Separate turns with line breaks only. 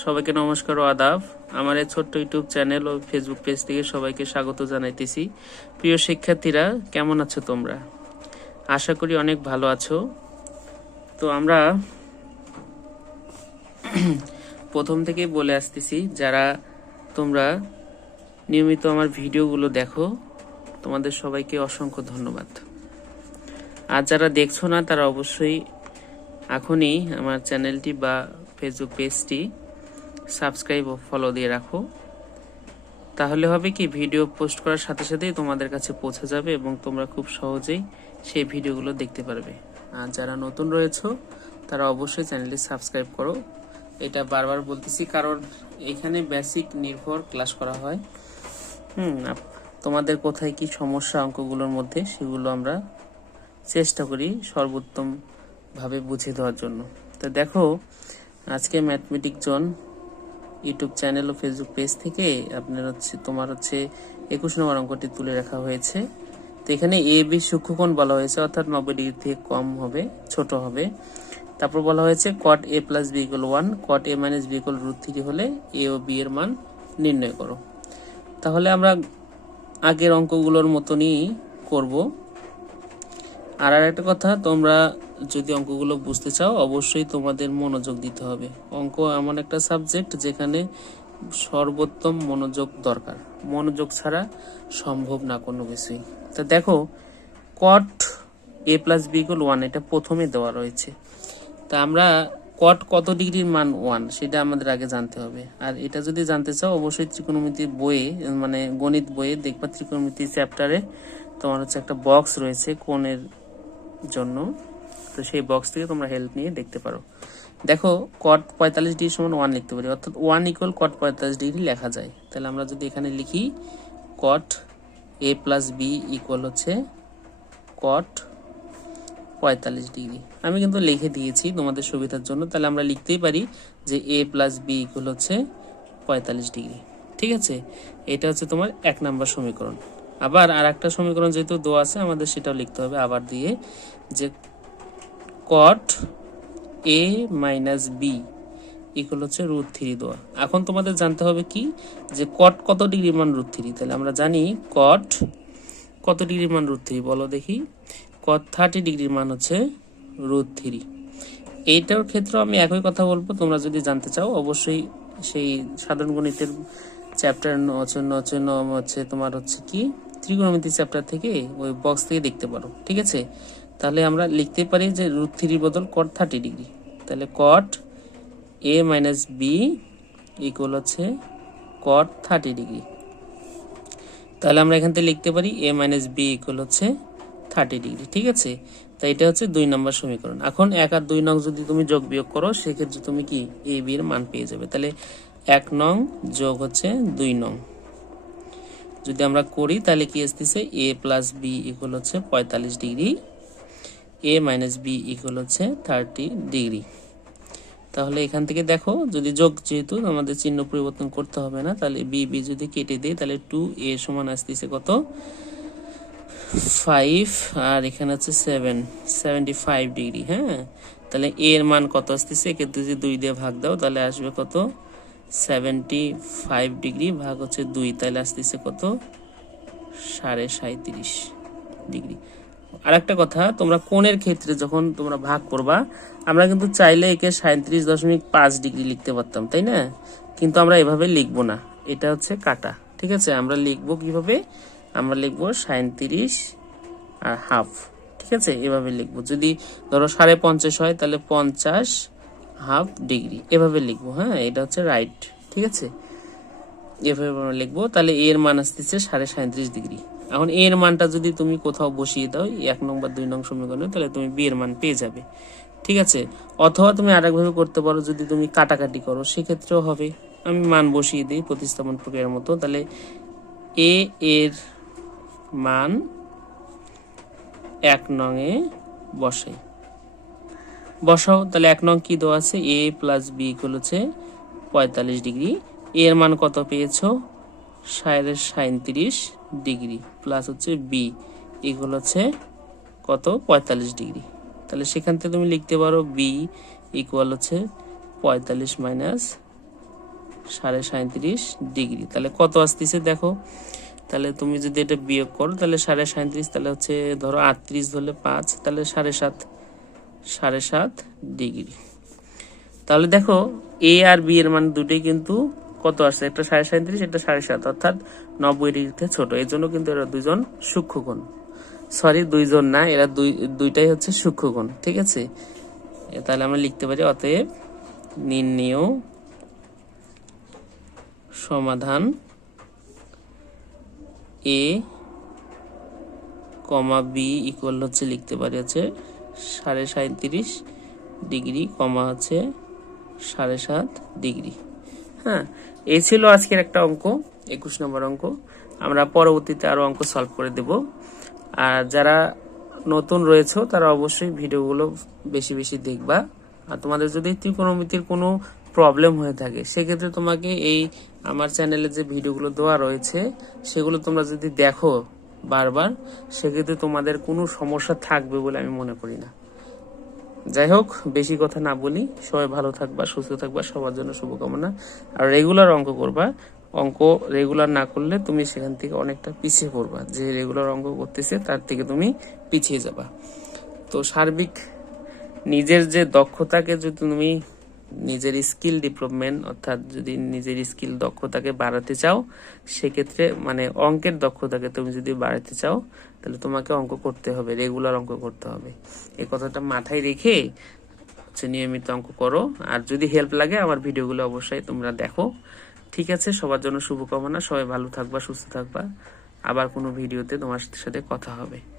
সবাইকে নমস্কার ও আদাব। আমার এই ছোট্ট ইউটিউব চ্যানেল ও ফেসবুক পেজ থেকে সবাইকে স্বাগত জানাইতেছি। প্রিয় শিক্ষার্থীরা, কেমন আছো তোমরা? আশা করি অনেক ভালো আছো। তো আমরা প্রথম থেকেই বলে আসতেছি, যারা তোমরা নিয়মিত আমার ভিডিওগুলো দেখো, তোমাদের সবাইকে অসংখ্য ধন্যবাদ। আর যারা দেখছ না, তারা অবশ্যই এখনই আমার চ্যানেলটি বা ফেসবুক পেজটি সাবস্ক্রাইব ও ফলো দিয়ে রাখো। তাহলে হবে কি ভিডিও পোস্ট করার সাথে সাথেই তোমাদের কাছে পৌঁছে যাবে এবং তোমরা খুব সহজেই সেই ভিডিওগুলো দেখতে পারবে। আর যারা নতুন রয়েছো, তারা অবশ্যই চ্যানেলটি সাবস্ক্রাইব করো। এটা বারবার বলতেছি কারণ এখানে বেসিক নির্ভর ক্লাস করা হয়। হুম তোমাদের কোথায় কি সমস্যা অঙ্কগুলোর মধ্যে সেগুলো আমরা চেষ্টা করি সর্বোত্তম ভাবে বুঝিয়ে দেওয়ার জন্য। তো দেখো, আজকে ম্যাথমেটিক জোন ইউটিউব চ্যানেল ও ফেসবুক পেজ থেকে আপনার হচ্ছে, তোমার হচ্ছে একুশ নম্বর অঙ্কটি তুলে রাখা হয়েছে। তো এখানে এ বি সূক্ষ্মকোণ বলা হয়েছে, অর্থাৎ নব্বই ডিগ্রি থেকে কম হবে, ছোট হবে। তারপর বলা হয়েছে cot A plus B equal one cot A minus B equal root three হলে এ ও বি এর মান নির্ণয় করো। তাহলে আমরা আগের অঙ্কগুলোর মতনই করব। আর আর একটা কথা, তোমরা যদি অঙ্কগুলো বুঝতে চাও, অবশ্যই তোমাদের মনোযোগ দিতে হবে। অঙ্ক এমন একটা সাবজেক্ট যেখানে সর্বোত্তম মনোযোগ দরকার। মনোযোগ ছাড়া সম্ভব না কোনো কিছুই। তা দেখো cot A plus B equal one এটা প্রথমে দেওয়া রয়েছে। তা আমরা কট কত ডিগ্রির মান ওয়ান সেটা আমাদের আগে জানতে হবে। আর এটা যদি জানতে চাও, অবশ্যই ত্রিকোণমিতি বইয়ে মানে গণিত বইয়ে দেখবা, ত্রিকোণমিতি চ্যাপ্টারে তোমার হচ্ছে একটা বক্স রয়েছে, কোণের জন্য। তো সেই বক্স থেকে তোমরা হেল্প নিয়ে দেখতে পারো। দেখো কট পঁয়তাল্লিশ ডিগ্রি সমান ওয়ান লিখতে পারি। অর্থাৎ ওয়ান ইকুয়াল কট পঁয়তাল্লিশ ডিগ্রি লেখা যায়। তাহলে আমরা যদি এখানে লিখি cot A plus B equal হচ্ছে কট পঁয়তাল্লিশ ডিগ্রি। আমি কিন্তু লিখে দিয়েছি তোমাদের সুবিধার জন্য। তাহলে আমরা লিখতেই পারি যে এ প্লাস বি ইকুয়াল হচ্ছে পঁয়তাল্লিশ ডিগ্রি। ঠিক আছে? এটা হচ্ছে তোমার এক নাম্বার সমীকরণ। আবার আর একটা সমীকরণ যেহেতু দো আছে, আমাদের সেটাও লিখতে হবে আবার দিয়ে যে cot A minus B equal হচ্ছে রুট থ্রি দেওয়া। এখন তোমাদের জানতে হবে কি? যে কট কত ডিগ্রি মান রুট থ্রি তাহলে আমরা জানি কট কত ডিগ্রি মান রুট থ্রি বলো দেখি। কট থার্টি ডিগ্রির মান হচ্ছে রুট থ্রি এইটার ক্ষেত্রে আমি একই কথা বলব, তোমরা যদি জানতে চাও, অবশ্যই সেই সাধারণ গণিতের চ্যাপ্টার নচন্য হচ্ছে তোমার হচ্ছে কি? ত্রিকোণমিতি চ্যাপ্টার থেকে ওই বক্স থেকে দেখতে পারো, ঠিক আছে? তাহলে আমরা লিখতে পারি যে রুট থ্রি বদল কট থার্টি ডিগ্রি তাহলে cot A minus B equal হচ্ছে কট থার্টি ডিগ্রি তাহলে আমরা এখান থেকে লিখতে পারি এ মাইনাস বি ইকুয়াল হচ্ছে থার্টি ডিগ্রি ঠিক আছে? তাই এটা হচ্ছে দুই নম্বর সমীকরণ। এখন এক আর দুই নং যদি তুমি যোগ বিয়োগ করো, সেক্ষেত্রে তুমি কি এ বি এর মান পেয়ে যাবে। তাহলে এক নং যোগ হচ্ছে দুই নং। যদি আমরা করি, তাহলে কি আসতেছে? এ প্লাস বি ইকুয়াল হচ্ছে পঁয়তাল্লিশ degree. A minus B equal হচ্ছে থার্টি ডিগ্রি। তাহলে এখান থেকে দেখো, যদি যোগ যেহেতু আমাদের চিহ্ন পরিবর্তন করতে হবে না, তাহলে বি বি যদি কেটে দিই, তাহলে টু এ সমান আসতেছে কত? ফাইভ আর এখানে হচ্ছে সেভেন সেভেন্টি ফাইভ ডিগ্রি হ্যাঁ? তাহলে এর মান কত আসতেছে? এক্ষেত্রে যদি দুই দিয়ে ভাগ দাও, তাহলে আসবে কত? সেভেন্টি ফাইভ ডিগ্রি ভাগ হচ্ছে দুই, তাহলে আসতেছে কত? সাড়ে সাঁত্রিশ ডিগ্রি আর একটা কথা, তোমরা কোণের ক্ষেত্রে যখন তোমরা ভাগ করবা, আমরা কিন্তু চাইলে একে সাঁত্রিশ দশমিক পাঁচ ডিগ্রি লিখতে পারতাম, তাই না? কিন্তু আমরা এভাবে লিখব না, এটা হচ্ছে কাটা, ঠিক আছে? আমরা লিখব কীভাবে? আমরা লিখব সাঁত্রিশ আর হাফ, ঠিক আছে? এভাবে লিখব। যদি ধরো সাড়ে পঞ্চাশ হয়, তাহলে পঞ্চাশ হাফ ডিগ্রি এভাবে লিখব হ্যাঁ? এটা হচ্ছে রাইট ঠিক আছে? এভাবে লিখব, তাহলে এর মান আসতেছে সাড়ে সাঁত্রিশ ডিগ্রি এখন এর মানটা যদি তুমি কোথাও বসিয়ে দাও, এক নম্বর, দুই নং সমীকরণে, তাহলে তুমি বি এর মান পেয়ে যাবে, ঠিক আছে? অথবা তুমি আরেকভাবে করতে পারো, যদি তুমি কাটাকাটি করো, সেক্ষেত্রেও হবে। আমি মান বসিয়ে দিই প্রতিস্থাপন প্রক্রিয়ার মতো, তাহলে এ এর মান এক নংয়ে বসাই বসাও, তাহলে এক নং কি দেওয়া আছে? এ প্লাস বি ইকুয়াল হচ্ছে পঁয়তাল্লিশ ডিগ্রি। এর মান কত পেয়েছ? সাড়ে সাঁত্রিশ ডিগ্রি প্লাস হচ্ছে বি ইকুয়াল হচ্ছে কত? পঁয়তাল্লিশ ডিগ্রি। তাহলে সেখান থেকে তুমি লিখতে পারো বি ইকুয়াল হচ্ছে পঁয়তাল্লিশ মাইনাস সাড়ে সাঁত্রিশ ডিগ্রি। তাহলে কত আসতেছে দেখো। তাহলে তুমি যদি এটা বিয়োগ করো, তাহলে সাড়ে সাঁত্রিশ তাহলে হচ্ছে ধরো আটত্রিশ ধরলে পাঁচ, তাহলে সাড়ে সাত সাড়ে সাত ডিগ্রি। তাহলে দেখো এ আর বি এর মান দুটোই কিন্তু কত আসছে? একটা সাড়ে সাঁত্রিশ, একটা সাড়ে সাত, অর্থাৎ নব্বই ডিগ্রিতে ছোট। এই জন্য কিন্তু এরা দুজন সূক্ষ্মকোণ। সরি দুইজন না, এরা দুই, দুইটাই হচ্ছে সূক্ষ্মকোণ, ঠিক আছে? তাহলে আমরা লিখতে পারি, অতএব নির্ণেয় সমাধান এ কমা বি ইকুয়াল হচ্ছে, লিখতে পারি হচ্ছে সাড়ে সাঁত্রিশ ডিগ্রি, কমা আছে সাড়ে সাত ডিগ্রি। হ্যাঁ এই ছিল আজকের একটা অঙ্ক, একুশ নম্বর অঙ্ক। আমরা পরবর্তীতে আরও অঙ্ক সলভ করে দেব। আর যারা নতুন রয়েছে, তারা অবশ্যই ভিডিওগুলো বেশি বেশি দেখবা। আর তোমাদের যদি ত্রিকোণমিতির কোনো প্রবলেম হয়ে থাকে, সেক্ষেত্রে তোমাকে এই আমার চ্যানেলে যে ভিডিওগুলো দেওয়া রয়েছে, সেগুলো তোমরা যদি দেখো বারবার, সেক্ষেত্রে তোমাদের কোনো সমস্যা থাকবে বলে আমি মনে করি না। যাই হোক, বেশি কথা না বলি। সবাই ভালো থাকবা, সুস্থ থাকবা, সবার জন্য শুভকামনা। আর রেগুলার অঙ্ক করবা। অঙ্ক রেগুলার না করলে তুমি সেখান থেকে অনেকটা পিছিয়ে পড়বা। যে রেগুলার অঙ্ক করতেছে, তার থেকে তুমি পিছিয়ে যাবা। তো সার্বিক নিজের যে দক্ষতাকে যদি তুমি নিজের স্কিল ডেভেলপমেন্ট অর্থাৎ যদি নিজের স্কিল দক্ষতাকে বাড়াতে চাও, সেক্ষেত্রে মানে অঙ্কের দক্ষতাকে তুমি যদি বাড়াতে চাও, তাহলে তোমাকে অঙ্ক করতে হবে রেগুলার অঙ্ক করতে হবে। এই কথাটা মাথায় রেখে হচ্ছে নিয়মিত অঙ্ক করো। আর যদি হেল্প লাগে, আমার ভিডিওগুলো অবশ্যই তোমরা দেখো। ঠিক আছে, সবার জন্য শুভকামনা। সবাই ভালো থাকবা, সুস্থ থাকবা। আবার কোনো ভিডিওতে তোমার সাথে কথা হবে।